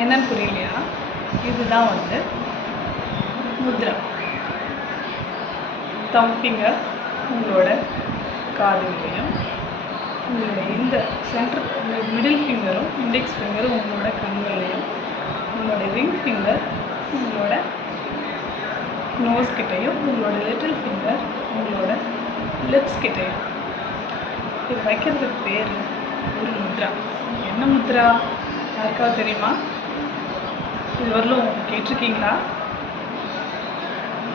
என்னன்னு புரியலையா? இதுதான் வந்து முத்ரா. தம் ஃபிங்கர் உங்களோட காதுலையும், உங்களோட இந்த சென்டர் மிடில் ஃபிங்கரும் இண்டெக்ஸ் ஃபிங்கரும் உங்களோட கண்கள்லையும், உங்களோட ரிங் ஃபிங்கர் உங்களோட நோஸ் கிட்டையும், உங்களோட லிட்டில் ஃபிங்கர் உங்களோட லிப்ஸ் கிட்டையும். இது வைக்கிறதுக்கு பேர் ஒரு முத்ரா. என்ன முத்ரா யாருக்காவது தெரியுமா? இது வரலும் கேட்டிருக்கீங்களா?